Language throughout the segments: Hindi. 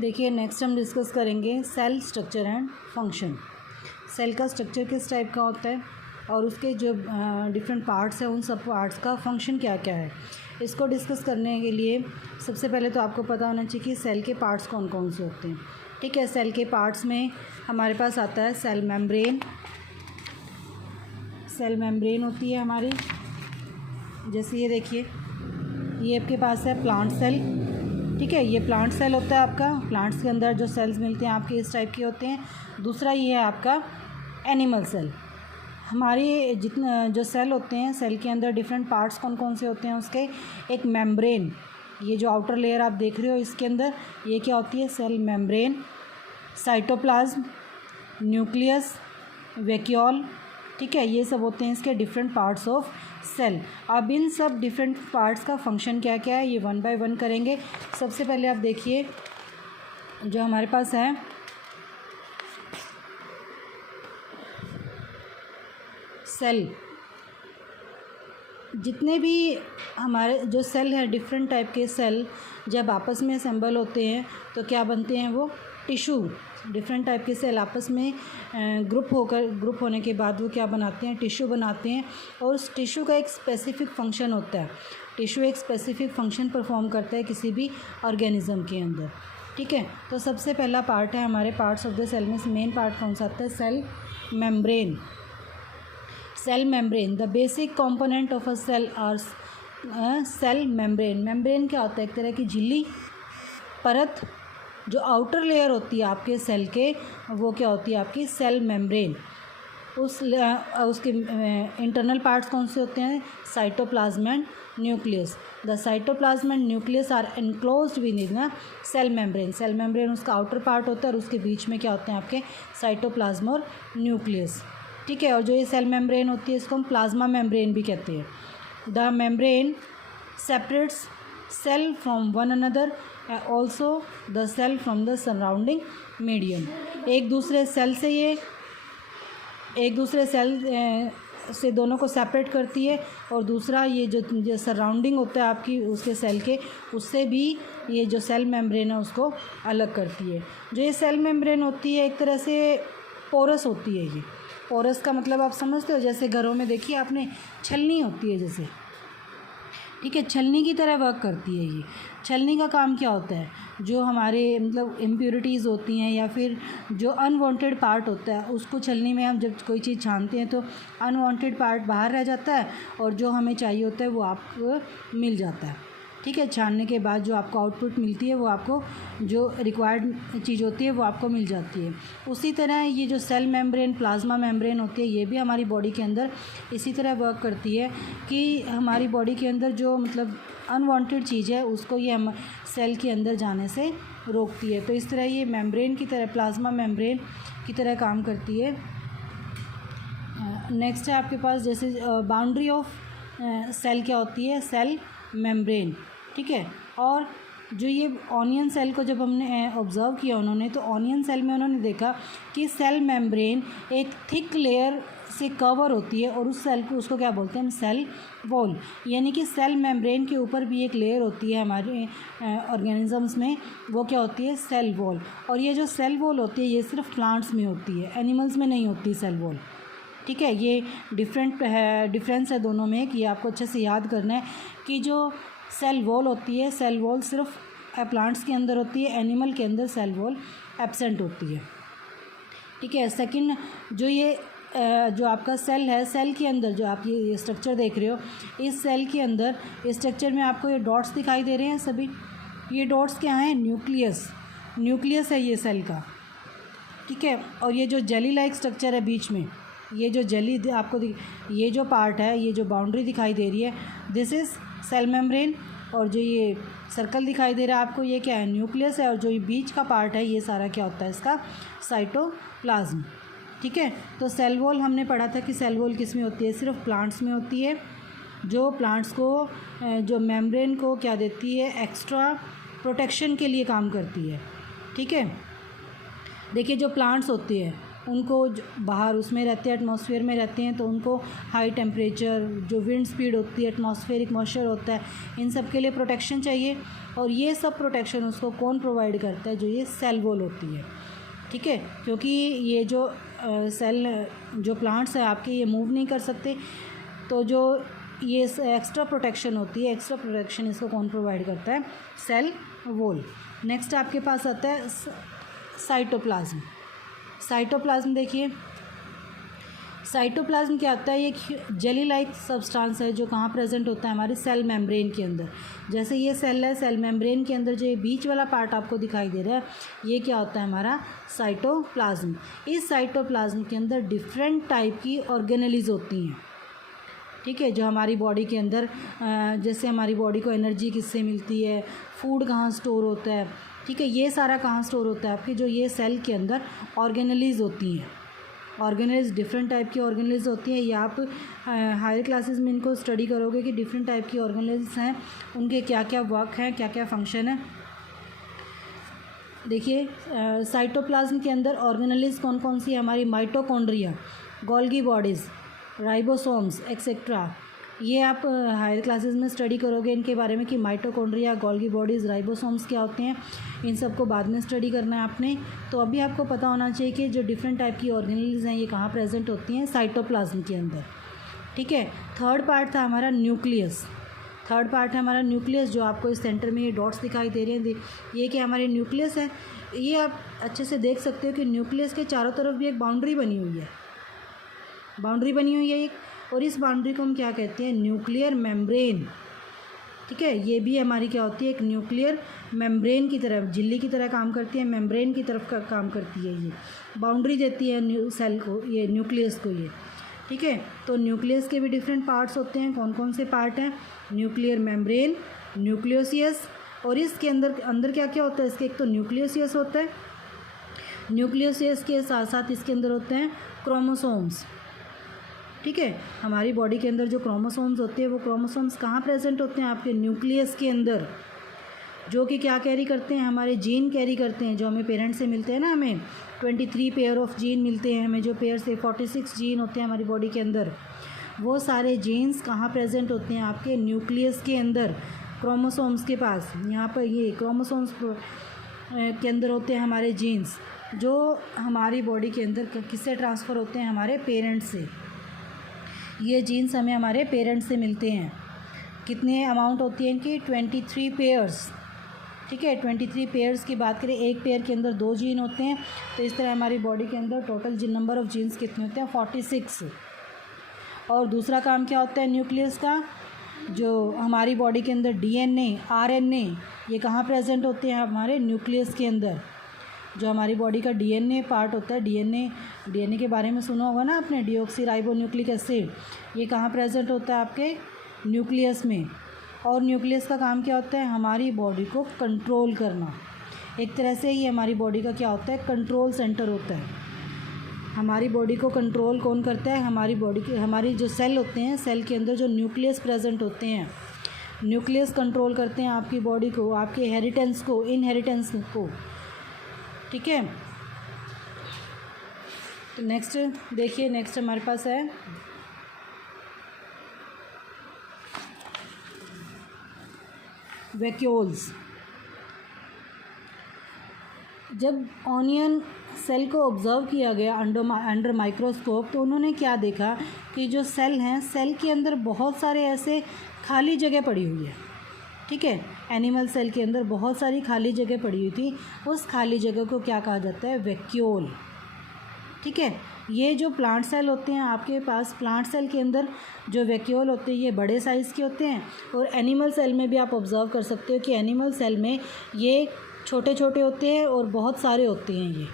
देखिए नेक्स्ट हम डिस्कस करेंगे cell structure and function. Cell का स्ट्रक्चर किस टाइप का होता है और उसके जो डिफरेंट पार्ट्स हैं उन सब पार्ट्स का फंक्शन क्या क्या है। इसको डिस्कस करने के लिए सबसे पहले तो आपको पता होना चाहिए कि सेल के पार्ट्स कौन कौन से होते हैं। ठीक है, सेल के पार्ट्स में हमारे पास आता है सेल मेम्ब्रेन। सेल मेम्ब्रेन होती है हमारी, जैसे ये देखिए, ये आपके पास है प्लांट सेल। ठीक है, ये प्लांट सेल होता है आपका। प्लांट्स के अंदर जो सेल्स मिलते हैं आपके इस टाइप के होते हैं। दूसरा ये है आपका एनिमल सेल। हमारी जितने जो सेल होते हैं, सेल के अंदर डिफरेंट पार्ट्स कौन कौन से होते हैं उसके। एक मेम्ब्रेन, ये जो आउटर लेयर आप देख रहे हो इसके अंदर, ये क्या होती है, cell membrane. Cytoplasm, nucleus, vacuole, ठीक है, ये सब होते हैं इसके डिफरेंट पार्ट्स ऑफ सेल। अब इन सब डिफरेंट पार्ट्स का फंक्शन क्या क्या है ये वन बाय वन करेंगे। सबसे पहले आप देखिए जो हमारे पास है सेल। जितने भी हमारे जो सेल हैं, डिफरेंट टाइप के सेल जब आपस में असेंबल होते हैं तो क्या बनते हैं, वो टिश्यू। डिफरेंट टाइप के सेल आपस में ग्रुप होने के बाद वो क्या बनाते हैं, टिश्यू बनाते हैं। और उस टिश्यू का एक स्पेसिफिक फंक्शन होता है। टिश्यू एक स्पेसिफिक फंक्शन परफॉर्म करता है किसी भी ऑर्गेनिज्म के अंदर। ठीक है, तो सबसे पहला पार्ट है हमारे पार्ट्स ऑफ द सेल में मेन पार्ट कौन सा आता है, cell membrane. Cell membrane, the basic component of a cell are cell membrane. Membrane क्या होता है, एक तरह की झिल्ली परत। जो आउटर लेयर होती है आपके सेल के, वो क्या होती है आपकी सेल मेम्ब्रेन। उसके इंटरनल पार्ट्स कौन से होते हैं, cytoplasm and nucleus. The cytoplasm and nucleus are enclosed within cell membrane. Cell membrane उसका आउटर पार्ट होता है और उसके बीच में क्या होते हैं आपके साइटोप्लाज्म और न्यूक्लियस। ठीक है, और जो ये सेल मेम्ब्रेन होती है इसको हम प्लाज्मा मेम्ब्रेन भी कहते हैं। The membrane separates cell from one another, also the cell from the surrounding medium. एक दूसरे सेल से दोनों को सेपरेट करती है। और दूसरा ये जो सराउंडिंग होता है आपकी उसके सेल के, उससे भी ये जो सेल मेम्ब्रेन है उसको अलग करती है। जो ये सेल मेम्ब्रेन होती है एक तरह से पोरस होती है। ये पोरस का मतलब आप समझते हो, जैसे घरों में देखिए आपने छलनी होती है जैसे, ठीक है, छलनी की तरह वर्क करती है ये। छलनी का काम क्या होता है, जो हमारे मतलब इम्प्योरिटीज़ होती हैं या फिर जो अनवांटेड पार्ट होता है उसको छलनी में हम जब कोई चीज़ छानते हैं तो अनवांटेड पार्ट बाहर रह जाता है और जो हमें चाहिए होता है वो आपको मिल जाता है। ठीक है, छानने के बाद जो आपको आउटपुट मिलती है वो आपको जो रिक्वायर्ड चीज़ होती है वो आपको मिल जाती है। उसी तरह ये जो सेल मेम्ब्रेन, प्लाज्मा मेम्ब्रेन होती है, ये भी हमारी बॉडी के अंदर इसी तरह वर्क करती है कि हमारी बॉडी के अंदर जो मतलब अनवांटेड चीज़ है उसको ये हम सेल के अंदर जाने से रोकती है। तो इस तरह ये मेम्ब्रेन की तरह, प्लाज्मा मेम्ब्रेन की तरह काम करती है। नेक्स्ट है आपके पास जैसे बाउंड्री ऑफ सेल क्या होती है, सेल मेम्ब्रेन। ठीक है, और जो ये ऑनियन सेल को जब हमने ऑब्ज़र्व किया उन्होंने, तो ऑनियन सेल में उन्होंने देखा कि सेल मेम्ब्रेन एक थिक लेयर से कवर होती है और उस सेल को, उसको क्या बोलते हैं हम, सेल वॉल। यानी कि सेल मेम्ब्रेन के ऊपर भी एक लेयर होती है हमारे ऑर्गेनिजम्स में, वो क्या होती है, सेल वॉल। और ये जो सेल वॉल होती है ये सिर्फ प्लांट्स में होती है, एनिमल्स में नहीं होती सेल वॉल। ठीक है, ये डिफरेंस है दोनों में, कि आपको अच्छे से याद करना है कि जो सेल वॉल होती है, सेल वॉल सिर्फ प्लांट्स के अंदर होती है, एनिमल के अंदर सेल वॉल एब्सेंट होती है। ठीक है, सेकंड जो ये जो आपका सेल है, सेल के अंदर जो आप ये स्ट्रक्चर देख रहे हो, इस सेल के अंदर इस स्ट्रक्चर में आपको ये डॉट्स दिखाई दे रहे हैं सभी। ये डॉट्स क्या हैं, न्यूक्लियस है ये सेल का। ठीक है, और ये जो जेली लाइक स्ट्रक्चर है बीच में, ये जो जेली आपको ये जो पार्ट है, ये जो बाउंड्री दिखाई दे रही है, दिस इज़ सेल मेम्ब्रेन। और जो ये सर्कल दिखाई दे रहा है आपको, ये क्या है, न्यूक्लियस है। और जो ये बीच का पार्ट है ये सारा क्या होता है इसका, साइटोप्लाज्म। ठीक है, तो सेल वॉल हमने पढ़ा था कि सेल वॉल किस में होती है, सिर्फ प्लांट्स में होती है। जो प्लांट्स को जो मेम्ब्रेन को क्या देती है, एक्स्ट्रा प्रोटेक्शन के लिए काम करती है। ठीक है, देखिए जो प्लांट्स होती है उनको बाहर उसमें रहते हैं, एटमॉस्फेयर में रहते हैं, तो उनको हाई टेम्परेचर, जो विंड स्पीड होती है, एटमॉस्फेरिक मॉइस्चर होता है, इन सब के लिए प्रोटेक्शन चाहिए। और ये सब प्रोटेक्शन उसको कौन प्रोवाइड करता है? जो ये सेल वॉल होती है, ठीक है। क्योंकि ये जो सेल जो प्लांट्स हैं आपके, ये मूव नहीं कर सकते, तो जो ये एक्स्ट्रा प्रोटेक्शन होती है, एक्स्ट्रा प्रोटेक्शन इसको कौन प्रोवाइड करता है? Cell wall. नेक्स्ट आपके पास आता है साइटोप्लाज्म। साइटोप्लाज्म देखिए, साइटोप्लाज्म क्या होता है? ये एक जेली लाइक सब्सटेंस है जो कहाँ प्रेजेंट होता है? हमारे सेल मेम्ब्रेन के अंदर। जैसे ये सेल है, सेल मेम्ब्रेन के अंदर जो ये बीच वाला पार्ट आपको दिखाई दे रहा है, ये क्या होता है? हमारा साइटोप्लाज्म। इस साइटोप्लाज्म के अंदर डिफरेंट टाइप की ऑर्गेनेलीज होती हैं, ठीक है, जो हमारी बॉडी के अंदर, जैसे हमारी बॉडी को एनर्जी किससे मिलती है, फूड कहाँ स्टोर होता है, ठीक है, ये सारा कहाँ स्टोर होता है? आपकी जो ये सेल के अंदर ऑर्गेनेलीज होती हैं। ऑर्गेनेलीज डिफरेंट टाइप की ऑर्गेनेलीज होती हैं। ये आप हायर क्लासेस में इनको स्टडी करोगे कि डिफरेंट टाइप की ऑर्गेनेलीज हैं, उनके क्या क्या वर्क हैं, क्या क्या फंक्शन है। देखिए, साइटोप्लाज्म के अंदर ऑर्गेनेलीज कौन कौन सी है? हमारी mitochondria, Golgi bodies, ribosomes etcetera. ये आप हायर क्लासेस में स्टडी करोगे इनके बारे में कि माइटोकॉन्ड्रिया, गोल्गी बॉडीज़, राइबोसोम्स क्या होते हैं। इन सब को बाद में स्टडी करना है आपने। तो अभी आपको पता होना चाहिए कि जो डिफरेंट टाइप की ऑर्गेनेल्स हैं ये कहाँ प्रेजेंट होती हैं? साइटोप्लाज्म के अंदर, ठीक है। थर्ड पार्ट था हमारा न्यूक्लियस। थर्ड पार्ट है हमारा न्यूक्लियस, जो आपको इस सेंटर में ये डॉट्स दिखाई दे रहे हैं, ये क्या हमारे न्यूक्लियस है। ये आप अच्छे से देख सकते हो कि न्यूक्लियस के चारों तरफ भी एक बाउंड्री बनी हुई है, बाउंड्री बनी हुई है एक, और इस बाउंड्री को हम क्या कहते हैं? न्यूक्लियर मेम्ब्रेन, ठीक है। ये भी हमारी क्या होती है? एक न्यूक्लियर मेम्ब्रेन की तरफ, झिल्ली की तरह काम करती है, मेम्ब्रेन की तरफ का काम करती है। ये बाउंड्री देती है सेल को, ये न्यूक्लियस को, ये, ठीक है। तो न्यूक्लियस के भी डिफरेंट पार्ट्स होते हैं। कौन कौन से पार्ट हैं? न्यूक्लियर मेम्ब्रेन, न्यूक्लियोसियस, और इसके अंदर क्या क्या होता है? इसके एक तो न्यूक्लियोसियस होता है, न्यूक्लियोसियस के साथ साथ इसके अंदर होते हैं क्रोमोसोम्स, ठीक है। हमारी बॉडी के अंदर जो क्रोमोसोम्स होते हैं, वो क्रोमोसोम्स कहाँ प्रेजेंट होते हैं? आपके न्यूक्लियस के अंदर, जो कि क्या कैरी करते हैं? हमारे जीन कैरी करते हैं, जो हमें पेरेंट्स से मिलते हैं ना। हमें 23 पेयर ऑफ जीन मिलते हैं, हमें जो पेयर से 46 जीन होते हैं हमारी बॉडी के अंदर। वो सारे जीन्स कहाँ प्रेजेंट होते हैं? आपके न्यूक्लियस के अंदर, क्रोमोसोम्स के पास। यहाँ पर ये क्रोमोसोम्स के अंदर होते हैं हमारे जीन्स, जो हमारी बॉडी के अंदर किससे ट्रांसफ़र होते हैं? हमारे पेरेंट्स से। ये जीन्स हमें हमारे पेरेंट्स से मिलते हैं। कितने अमाउंट होती है इनकी? 23 पेयर्स, ठीक है। 23 पेयर्स की बात करें, एक पेयर के अंदर 2 जीन होते हैं, तो इस तरह हमारी बॉडी के अंदर टोटल नंबर ऑफ़ जीन्स कितने होते हैं? 46। और दूसरा काम क्या होता है न्यूक्लियस का? जो हमारी बॉडी के अंदर डीएनए, आरएनए, ये कहाँ प्रेजेंट होते हैं? हमारे न्यूक्लियस के अंदर। जो हमारी बॉडी का डीएनए पार्ट होता है, डीएनए के बारे में सुना होगा ना आपने, डीऑक्सी राइबो न्यूक्लिक एसिड, ये कहाँ प्रेजेंट होता है? आपके न्यूक्लियस में। और न्यूक्लियस का काम क्या होता है? हमारी बॉडी को कंट्रोल करना। एक तरह से ये हमारी बॉडी का क्या होता है? कंट्रोल सेंटर होता है। हमारी बॉडी को कंट्रोल कौन करता है? हमारी बॉडी के, हमारी जो सेल होते हैं, सेल के अंदर जो न्यूक्लियस प्रेजेंट होते हैं, न्यूक्लियस कंट्रोल करते हैं आपकी बॉडी को, आपके हेरिटेंस को, इनहेरिटेंस को, ठीक है। तो नेक्स्ट देखिए, नेक्स्ट हमारे पास है वैक्यूल्स। जब ऑनियन सेल को ऑब्ज़र्व किया गया अंडर माइक्रोस्कोप, तो उन्होंने क्या देखा कि जो सेल हैं, सेल के अंदर बहुत सारे ऐसे खाली जगह पड़ी हुई है, ठीक है। एनिमल सेल के अंदर बहुत सारी खाली जगह पड़ी हुई थी। उस खाली जगह को क्या कहा जाता है? वैक्यूल, ठीक है। ये जो प्लांट सेल होते हैं आपके पास, प्लांट सेल के अंदर जो वैक्यूल होते हैं ये बड़े साइज़ के होते हैं। और एनिमल सेल में भी आप ऑब्ज़र्व कर सकते हो कि एनिमल सेल में ये छोटे छोटे होते हैं और बहुत सारे होते हैं ये।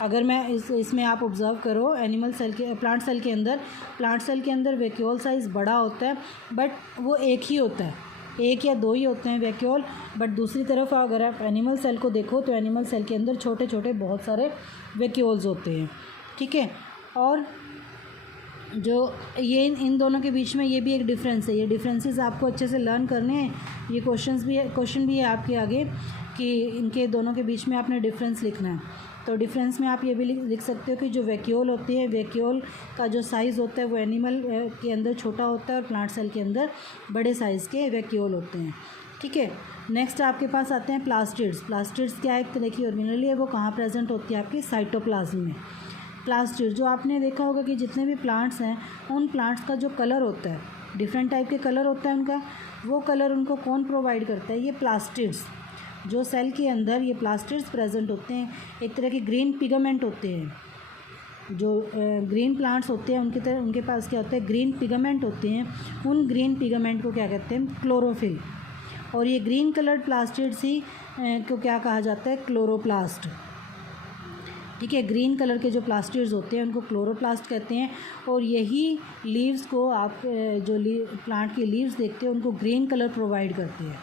अगर मैं इसमें आप ऑब्ज़र्व करो, एनिमल सेल के, प्लांट सेल के अंदर वैक्यूल साइज़ बड़ा होता है, बट वो एक ही होता है, 1 या 2 ही होते हैं वैक्यूल। बट दूसरी तरफ अगर आप एनिमल सेल को देखो, तो एनिमल सेल के अंदर छोटे छोटे बहुत सारे वैक्यूल्स होते हैं, ठीक है। और जो ये इन दोनों के बीच में ये भी एक डिफरेंस है। ये डिफरेंसेस आपको अच्छे से लर्न करने हैं। ये क्वेश्चन भी है आपके आगे कि इनके दोनों के बीच में आपने डिफरेंस लिखना है। तो डिफरेंस में आप ये भी लिख सकते हो कि जो वैक्यूल होती है, वैक्यूल का जो साइज़ होता है वो एनिमल के अंदर छोटा होता है और प्लांट सेल के अंदर बड़े साइज़ के वैक्यूल होते हैं। ठीक है, नेक्स्ट आपके पास आते हैं प्लास्टिड्स। प्लास्टिड्स क्या एक तरह की ऑर्गेनेली है, वो कहाँ प्रेजेंट होती है? आपकी साइटोप्लाज्म में। प्लास्टिड जो आपने देखा होगा कि जितने भी प्लांट्स हैं उन प्लांट्स का जो कलर होता है, डिफरेंट टाइप के कलर होता है उनका, वो कलर उनको कौन प्रोवाइड करता है? ये प्लास्टिड्स। जो सेल के अंदर ये प्लास्टिड्स प्रेजेंट होते हैं, एक तरह के ग्रीन पिगमेंट होते हैं। जो ग्रीन प्लांट्स होते हैं उनके पास क्या होता है? ग्रीन पिगमेंट होते हैं। उन ग्रीन पिगमेंट को क्या कहते हैं? क्लोरोफिल। और ये ग्रीन कलर्ड प्लास्टिड्स ही को क्या कहा जाता है? क्लोरोप्लास्ट। ठीक है, ग्रीन कलर के जो प्लास्टिड्स होते हैं उनको क्लोरोप्लास्ट कहते हैं। और यही लीव्स को आप जो प्लांट की लीव्स देखते हैं उनको ग्रीन कलर प्रोवाइड करते हैं।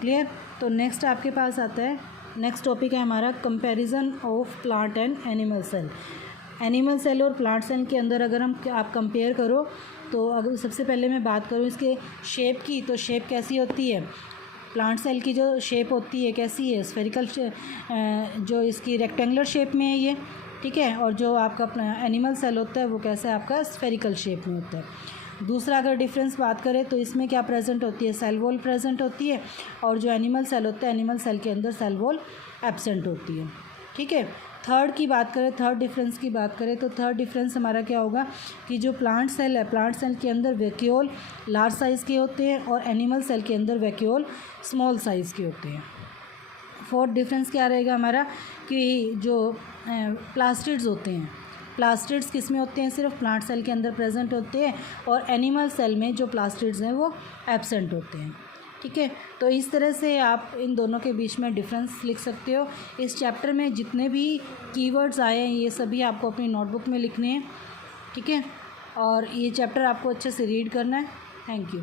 क्लियर? तो नेक्स्ट आपके पास आता है, नेक्स्ट टॉपिक है हमारा comparison of plant and animal cell. Animal cell और प्लांट सेल के अंदर अगर आप कंपेयर करो तो अगर सबसे पहले मैं बात करूँ इसके शेप की, तो शेप कैसी होती है? प्लांट सेल की जो शेप होती है कैसी है? स्फेरिकल, जो इसकी रेक्टेंगुलर शेप में है ये। ठीक है, और जो आपका एनिमल सेल होता है वो कैसा है? आपका स्फेरिकल शेप में होता है। दूसरा अगर डिफरेंस बात करें तो इसमें क्या प्रेजेंट होती है? सेल वॉल प्रेजेंट होती है। और जो एनिमल सेल होता है, एनिमल सेल के अंदर सेल वॉल एब्सेंट होती है। ठीक है, थर्ड की बात करें, थर्ड डिफरेंस की बात करें तो थर्ड डिफरेंस हमारा क्या होगा कि जो प्लांट सेल है, प्लांट सेल के अंदर वैक्यूल लार्ज साइज़ के होते हैं और एनिमल सेल के अंदर वैक्यूल स्मॉल साइज़ के होते हैं। फोर्थ डिफरेंस क्या रहेगा हमारा कि जो प्लास्टिड्स होते हैं, प्लास्टिड्स किस में होते हैं? सिर्फ प्लांट सेल के अंदर प्रेजेंट होते हैं और एनिमल सेल में जो प्लास्टिड्स हैं वो एब्सेंट होते हैं। ठीक है, तो इस तरह से आप इन दोनों के बीच में डिफरेंस लिख सकते हो। इस चैप्टर में जितने भी कीवर्ड्स आए हैं ये सभी आपको अपनी नोटबुक में लिखने हैं। ठीक है, और ये चैप्टर आपको अच्छे से रीड करना है। Thank you.